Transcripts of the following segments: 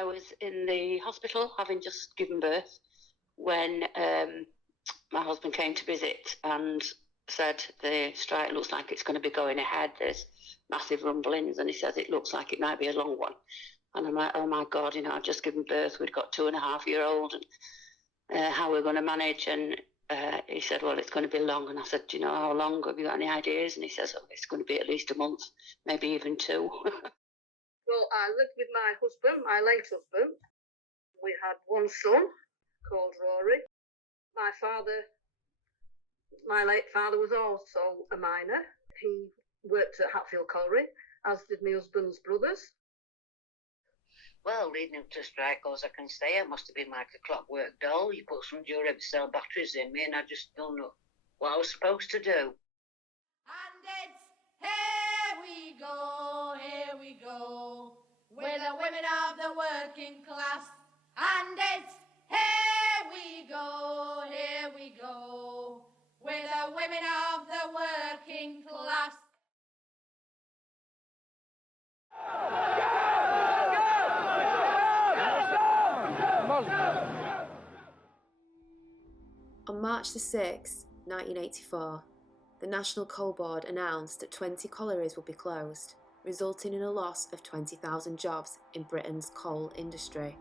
I was in the hospital having just given birth when my husband came to visit and said the strike looks like it's going to be going ahead. There's massive rumblings, and he says it looks like it might be a long one. And I'm like, oh my God, I've just given birth. We'd got 2.5-year-old, and how we're going to manage. And he said, well, it's going to be long. And I said, do you know how long? Have you got any ideas? And he says, oh, it's going to be at least a month, maybe even 2. Well, I lived with my husband, my late husband. We had one son called Rory. My late father was also a miner. He worked at Hatfield Colliery, as did my husband's brothers. Well, leading up to strike, all I can say, it must have been like a clockwork doll. You put some durable cell batteries in me, and I just don't know what I was supposed to do. And it's here we go, we're the women of the working class. And it's here we go, we're the women of the working class. On March the 6th, 1984, the National Coal Board announced that 20 collieries would be closed, resulting in a loss of 20,000 jobs in Britain's coal industry.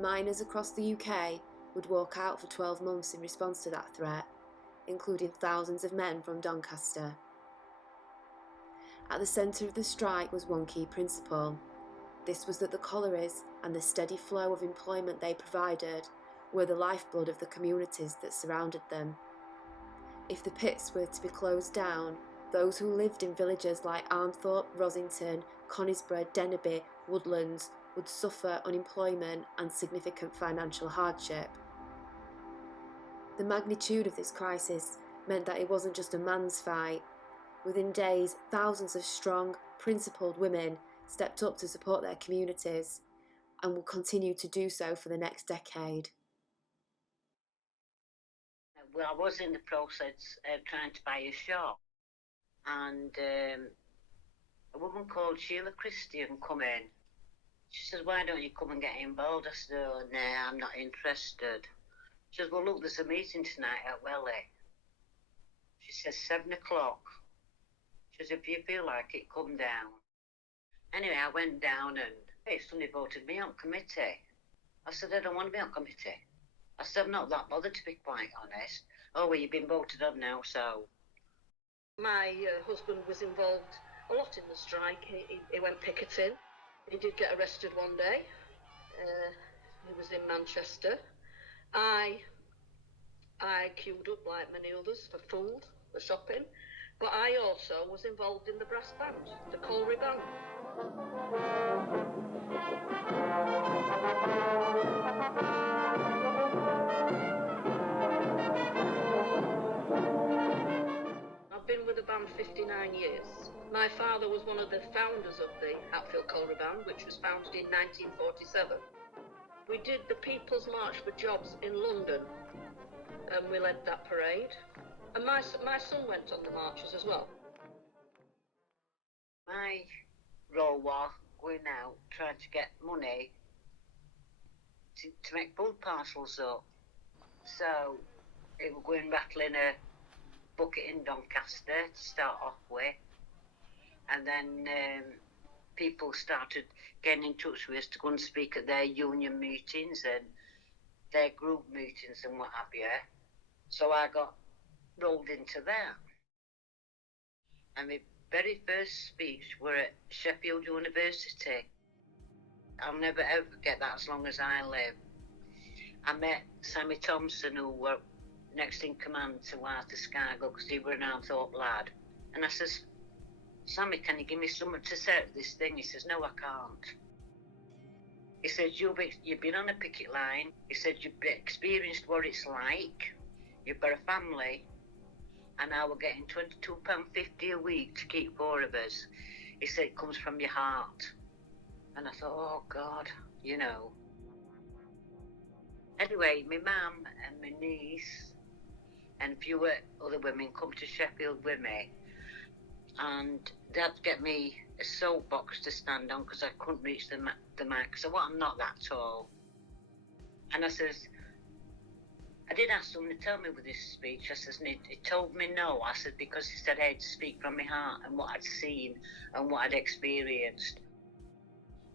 Miners across the UK would walk out for 12 months in response to that threat, including thousands of men from Doncaster. At the centre of the strike was one key principle. This was that the collieries and the steady flow of employment they provided were the lifeblood of the communities that surrounded them. If the pits were to be closed down, those who lived in villages like Armthorpe, Rosington, Conisbrough, Dennerby, Woodlands would suffer unemployment and significant financial hardship. The magnitude of this crisis meant that it wasn't just a man's fight. Within days, thousands of strong, principled women stepped up to support their communities and will continue to do so for the next decade. Well, I was in the process of trying to buy a shop, and a woman called Sheila Christian come in. She says, why don't you come and get involved? I said, oh, nah, I'm not interested. She says, well, look, there's a meeting tonight at Welly. She says, 7 o'clock. She says, if you feel like it, come down. Anyway, I went down and somebody voted me on committee. I said, I don't want to be on committee. I said, I'm not that bothered, to be quite honest. Oh, well, you've been voted on now, so. My husband was involved a lot in the strike. He went picketing. He did get arrested one day. He was in Manchester. I queued up like many others for food, for shopping. But I also was involved in the brass band, the colliery band. I've been with the band 59 years. My father was one of the founders of the Hatfield Colliery Band, which was founded in 1947. We did the People's March for Jobs in London, and we led that parade. And my son went on the marches as well. My role was going out, trying to get money to make food parcels up. So it was going rattling a bucket in Doncaster to start off with. And then people started getting in touch with us to go and speak at their union meetings and their group meetings and what have you. So I got rolled into that. And my very first speech were at Sheffield University. I'll never ever forget that as long as I live. I met Sammy Thompson, who were next in command to Arthur Scargill, because he were an Armthorpe lad. And I says, Sammy, can you give me something to say at this thing? He says, no, I can't. He said, you've been on a picket line. He said, you've experienced what it's like. You've got a family. And now we're getting £22.50 a week to keep 4 of us. He said, it comes from your heart. And I thought, oh, God, you know. Anyway, my mum and my niece and a few other women come to Sheffield with me. and they had to get me a soapbox to stand on because I couldn't reach the mic. So I'm not that tall. And I says, I did ask someone to tell me with this speech. I says, and he told me no. I said, because he said I had to speak from my heart and what I'd seen and what I'd experienced.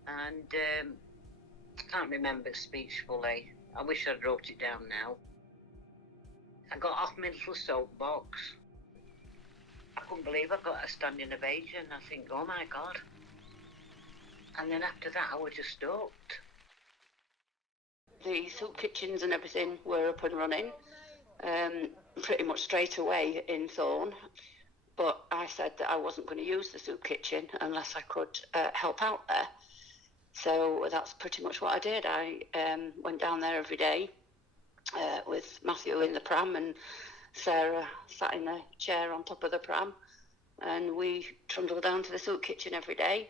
And I can't remember the speech fully. I wish I'd wrote it down now. I got off my little soapbox. I couldn't believe I got a standing ovation. I think, oh my God. And then after that, I was just stoked. The soup kitchens and everything were up and running pretty much straight away in Thorn. But I said that I wasn't going to use the soup kitchen unless I could help out there. So that's pretty much what I did. I went down there every day with Matthew in the pram and Sarah sat in the chair on top of the pram, and we trundled down to the soup kitchen every day.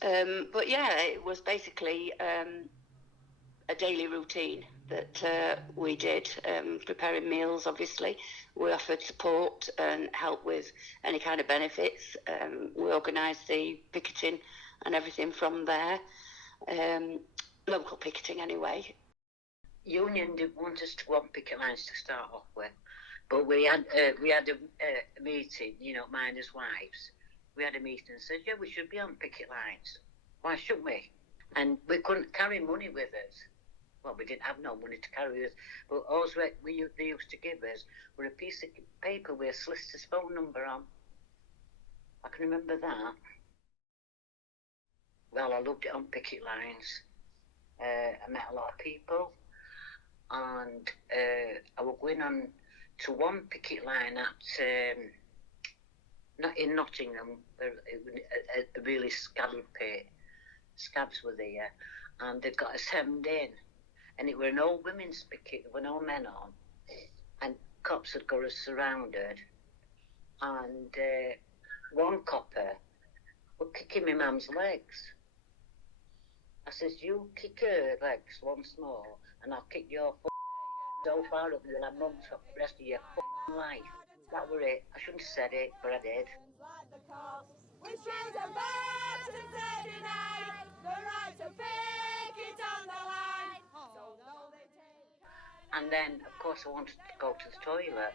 But yeah, it was basically a daily routine that we did, preparing meals, obviously. We offered support and help with any kind of benefits. We organised the picketing and everything from there. Local picketing anyway. Union didn't want us to go on picket lines to start off with, but we had a meeting, you know, miners' wives. We had a meeting and said, yeah, we should be on picket lines. Why shouldn't we? And we couldn't carry money with us. Well, we didn't have no money to carry with us, but all they used to give us were a piece of paper with a solicitor's phone number on. I can remember that. Well, I loved it on picket lines. I met a lot of people, and I was going on to one picket line at not in Nottingham, a really scabby pit. Scabs were there, and they got us hemmed in, and it were an all women's picket. There were no men on, and cops had got us surrounded, and one copper was kicking my mum's legs. I says, you kick her legs once more, and I'll kick your so far up you'll have mum for the rest of your life. That were it. I shouldn't have said it, but I did. Which is about to deny the right to pick it on the line. So though they take... And then, of course, I wanted to go to the toilet.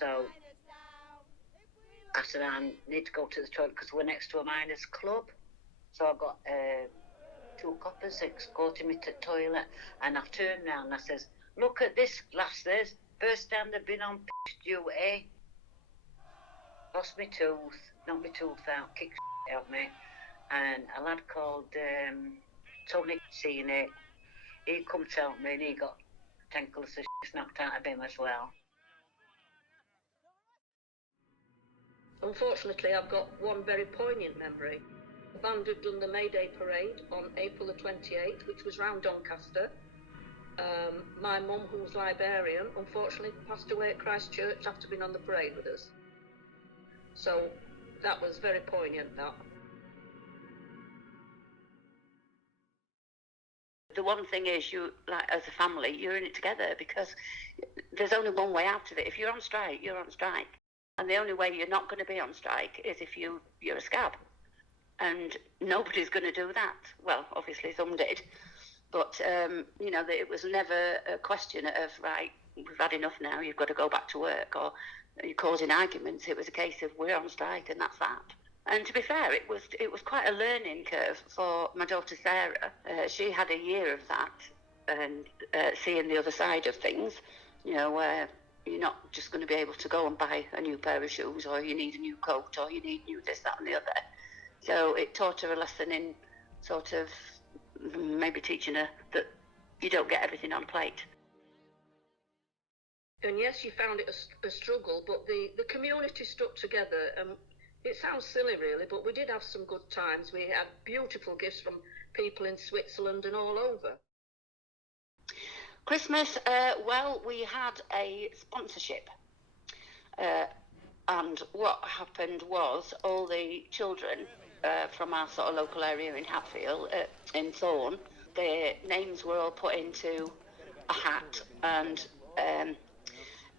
So I said, I need to go to the toilet because we're next to a miners' club. So I got 2 coppers escorting me to the toilet, and I turned round and I says, look at this, lasses. First time they've been on duty. Lost my tooth, knocked my tooth out, kicked out me. And a lad called Tony seen it. He come to help me and he got tankles of knocked out of him as well. Unfortunately, I've got one very poignant memory. The band had done the May Day parade on April the 28th, which was round Doncaster. My mum, who was librarian, unfortunately passed away at Christchurch after being on the parade with us. So that was very poignant, that. The one thing is, you, like, as a family, you're in it together because there's only one way out of it. If you're on strike, you're on strike. And the only way you're not going to be on strike is if you're a scab. And nobody's going to do that. Well, obviously some did. But, you know, it was never a question of, right, we've had enough now, you've got to go back to work, or you're causing arguments. It was a case of, we're on strike and that's that. And to be fair, it was quite a learning curve for my daughter Sarah. She had a year of that and seeing the other side of things, you know, where you're not just going to be able to go and buy a new pair of shoes, or you need a new coat, or you need new this, that and the other. So it taught her a lesson in sort of maybe teaching her that you don't get everything on plate. And yes, you found it a struggle, but the community stuck together. It sounds silly, really, but we did have some good times. We had beautiful gifts from people in Switzerland and all over. Christmas, well, we had a sponsorship. And what happened was all the children from our sort of local area in Hatfield, in Thorn, their names were all put into a hat, and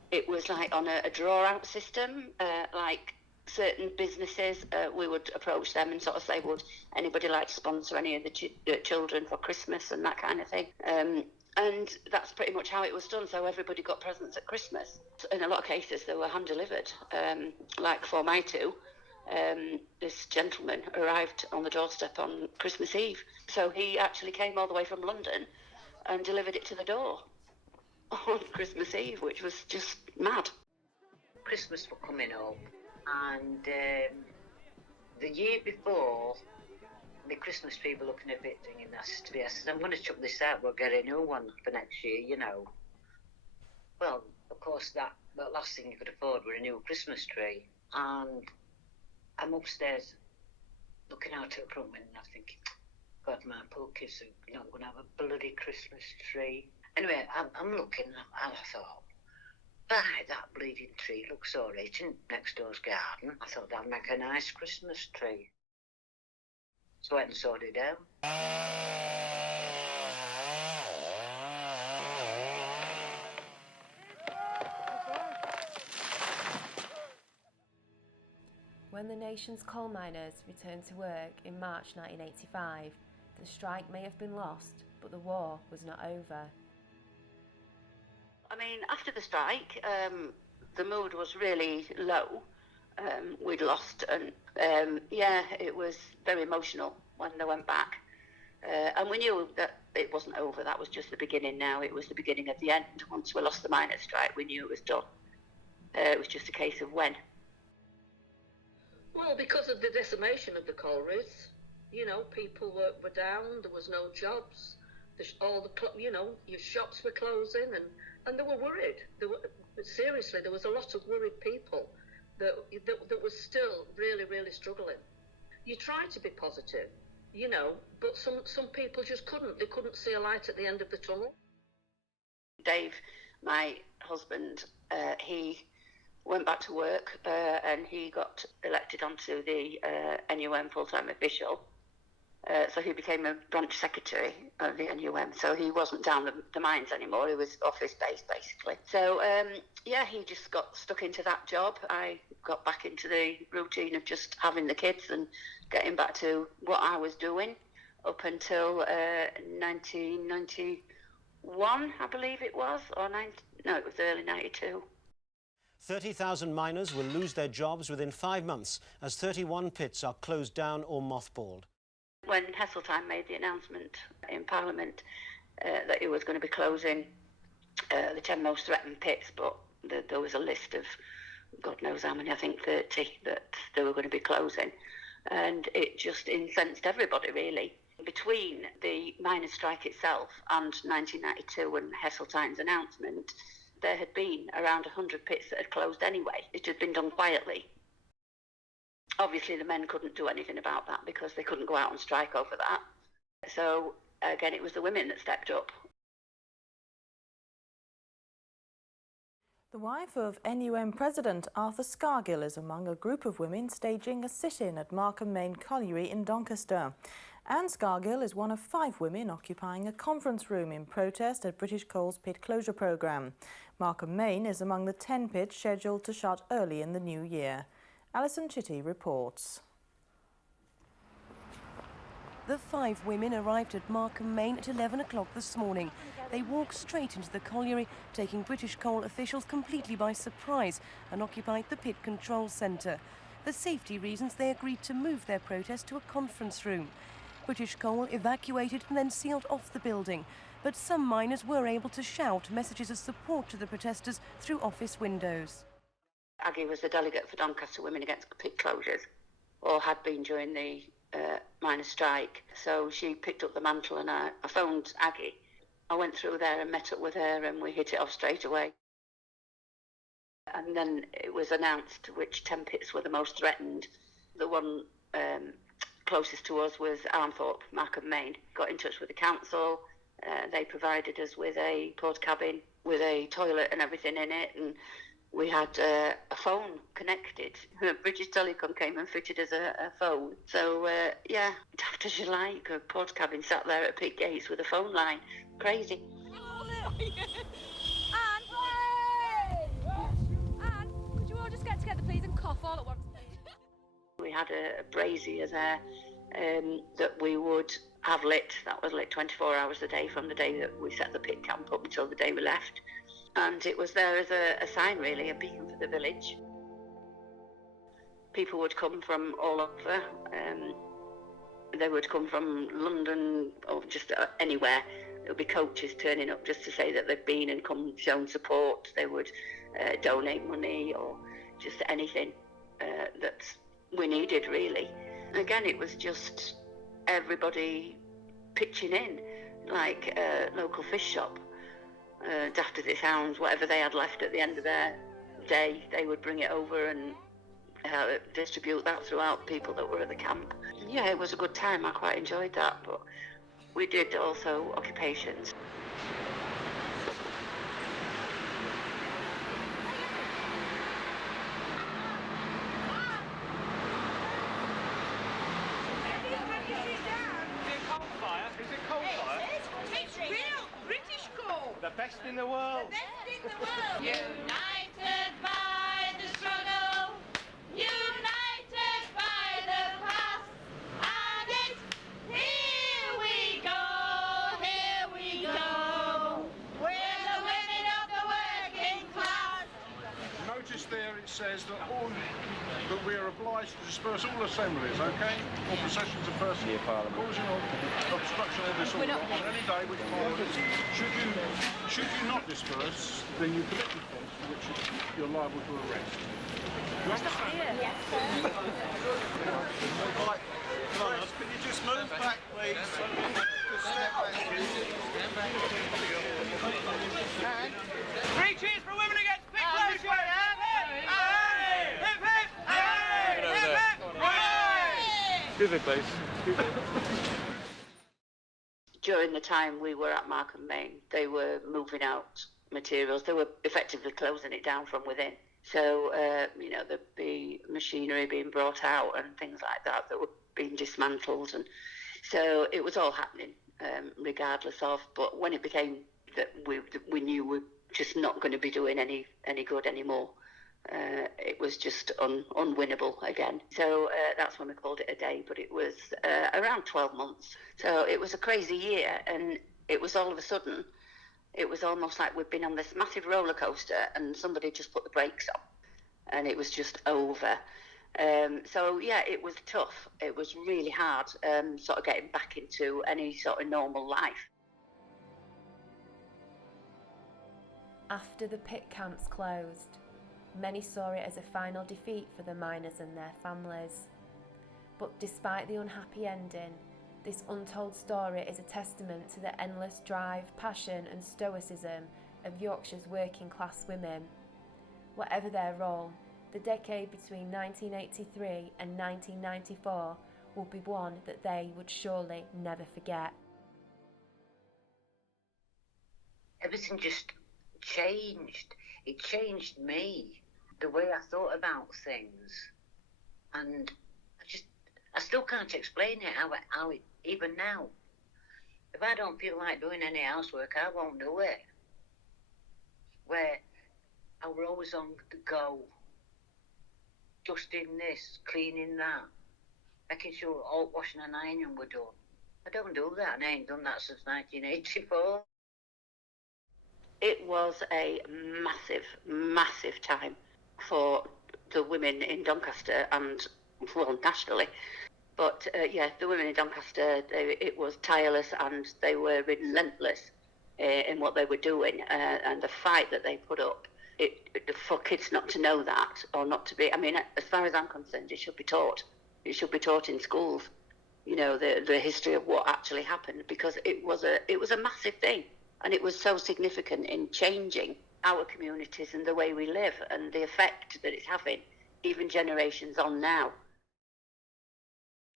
it was like on a draw-out system, like certain businesses, we would approach them and sort of say, would anybody like to sponsor any of the children for Christmas and that kind of thing. And that's pretty much how it was done. So everybody got presents at Christmas. In a lot of cases, they were hand-delivered. Like for my two, this gentleman arrived on the doorstep on Christmas Eve. So he actually came all the way from London and delivered it to the door on Christmas Eve, which was just mad. Christmas were coming up, and the year before, the Christmas tree were looking a bit thingy nasty to be. I said, I'm going to chuck this out, we'll get a new one for next year, you know. Well, of course, that last thing you could afford were a new Christmas tree. And I'm upstairs looking out at the front window and I'm thinking, God, my poor kids are not going to have a bloody Christmas tree. Anyway, I'm looking and I thought, that bleeding tree looks all right in next door's garden. I thought that'd make a nice Christmas tree. So I went and sawed it down. When the nation's coal miners returned to work in March 1985, the strike may have been lost, but the war was not over. I mean, after the strike, the mood was really low. We'd lost, and it was very emotional when they went back. And we knew that it wasn't over, that was just the beginning now. It was the beginning of the end. Once we lost the miners' strike, we knew it was done. It was just a case of when. Well, because of the decimation of the collieries, you know, people were down, there was no jobs, your shops were closing, and they were worried. Seriously, there was a lot of worried people that was still really, really struggling. You try to be positive, you know, but some people just couldn't. They couldn't see a light at the end of the tunnel. Dave, my husband, he went back to work and he got elected onto the NUM full-time official. So he became a branch secretary of the NUM. So he wasn't down the mines anymore. He was office-based, basically. So, he just got stuck into that job. I got back into the routine of just having the kids and getting back to what I was doing up until 1991, I believe it was, it was early 92. 30,000 miners will lose their jobs within 5 months as 31 pits are closed down or mothballed. When Heseltine made the announcement in Parliament that it was going to be closing the 10 most threatened pits, but there was a list of God knows how many, I think 30, that they were going to be closing. And it just incensed everybody, really. Between the miners' strike itself and 1992 and Heseltine's announcement, there had been around 100 pits that had closed anyway. It had been done quietly. Obviously, the men couldn't do anything about that because they couldn't go out on strike over that. So, again, it was the women that stepped up. The wife of NUM President Arthur Scargill is among a group of women staging a sit-in at Markham Main Colliery in Doncaster. Anne Scargill is one of 5 women occupying a conference room in protest at British Coal's pit closure programme. Markham Main is among the 10 pits scheduled to shut early in the new year. Alison Chitty reports. The 5 women arrived at Markham Main at 11 o'clock this morning. They walked straight into the colliery, taking British Coal officials completely by surprise, and occupied the pit control centre. For safety reasons, they agreed to move their protest to a conference room. British Coal evacuated and then sealed off the building, but some miners were able to shout messages of support to the protesters through office windows. Aggie was the delegate for Doncaster Women Against Pit Closures, or had been during the miners' strike. So she picked up the mantle and I phoned Aggie. I went through there and met up with her and we hit it off straight away. And then it was announced which 10 pits were the most threatened. The one closest to us was Armthorpe, Markham Main. Got in touch with the council. They provided us with a pod cabin with a toilet and everything in it, and we had a phone connected. British Telecom came and fitted us a phone. So, daft as you like, a pod cabin sat there at pit gates with a phone line. Crazy. Anne, could you all just get together, please, and cough all at once, please? We had a brazier there that we would have lit. That was lit 24 hours a day from the day that we set the pit camp up until the day we left. And it was there as a sign, really, a beacon for the village. People would come from all over. They would come from London or just anywhere. There would be coaches turning up just to say that they've been and come shown support. They would donate money or just anything that we needed, really. Again, it was just everybody pitching in, like a local fish shop, daft as it sounds, whatever they had left at the end of their day, they would bring it over and distribute that throughout people that were at the camp. Yeah, it was a good time. I quite enjoyed that, but we did also occupations. The best in the world. The best in the world. United by the struggle, united by the past, and it's here we go. We're the women of the working class. Notice there it says that we are obliged to disperse all assemblies, okay? All processions of persons causing obstruction or disorder on any day which Parliament. Should you not disperse, then you commit the offence for which you're liable to arrest. You understand? Yes, sir. Right. Come on, can you just move back, please? Just step back. And 3 cheers for women against pit closure! Excuse me, please. During the time we were at Markham Main, they were moving out materials. They were effectively closing it down from within. So, there'd be machinery being brought out and things like that were being dismantled. And so it was all happening, regardless of. But when it became that we knew we were just not going to be doing any good anymore, it was just unwinnable again. So that's when we called it a day, but it was around 12 months. So it was a crazy year, and it was all of a sudden, it was almost like we'd been on this massive roller coaster and somebody just put the brakes on and it was just over. So yeah, it was tough. It was really hard, sort of getting back into any sort of normal life. After the pit camps closed, many saw it as a final defeat for the miners and their families. But despite the unhappy ending, this untold story is a testament to the endless drive, passion and stoicism of Yorkshire's working class women. Whatever their role, the decade between 1983 and 1994 will be one that they would surely never forget. Everything just changed. It changed me, the way I thought about things, and I still can't explain it, how it, even now, if I don't feel like doing any housework, I won't do it. Where I were always on the go, dusting this, cleaning that, making sure all washing and ironing were done. I don't do that, and I ain't done that since 1984. It was a massive, massive time for the women in Doncaster and, well, nationally. But the women in Doncaster, it was tireless and they were relentless in what they were doing, and the fight that they put up. For kids not to know that, or not to be, I mean, as far as I'm concerned, it should be taught. It should be taught in schools, the history of what actually happened, because it was a massive thing, and it was so significant in changing our communities and the way we live, and the effect that it's having, even generations on now.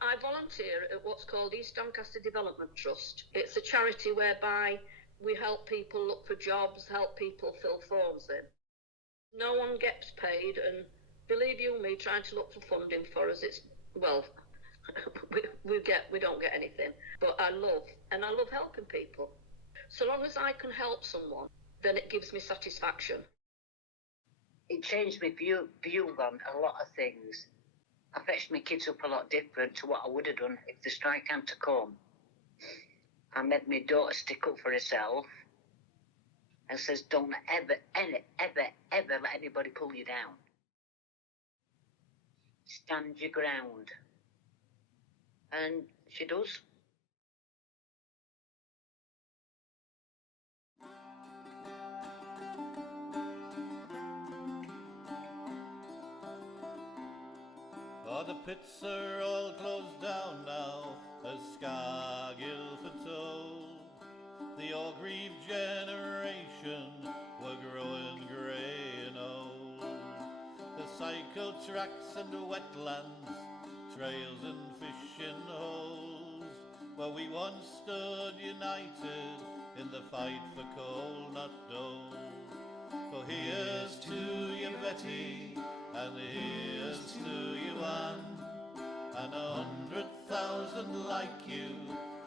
I volunteer at what's called East Doncaster Development Trust. It's a charity whereby we help people look for jobs, help people fill forms in. No one gets paid, and believe you me, trying to look for funding for us, it's, well, we don't get anything. But I love helping people. So long as I can help someone, then it gives me satisfaction. It changed my view on a lot of things. I fetched my kids up a lot different to what I would have done if the strike had to come. I made my daughter stick up for herself and says, don't ever let anybody pull you down. Stand your ground. And she does. Oh, the pits are all closed down now, as Scargill foretold. The all-grieved generation were growing grey and old. The cycle tracks and the wetlands, trails and fishing holes, where we once stood united in the fight for coal, not dole. For here's to you, Betty, and here's to you, Anne, and 100,000 like you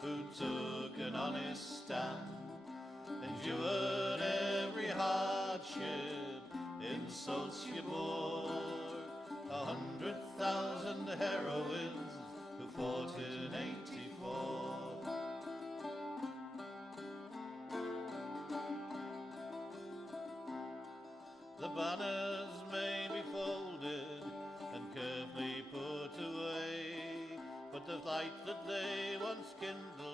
who took an honest stand, endured every hardship, insults you bore. 100,000 heroines who fought in '84. The banners may be folded and carefully put away, but the light that they once kindled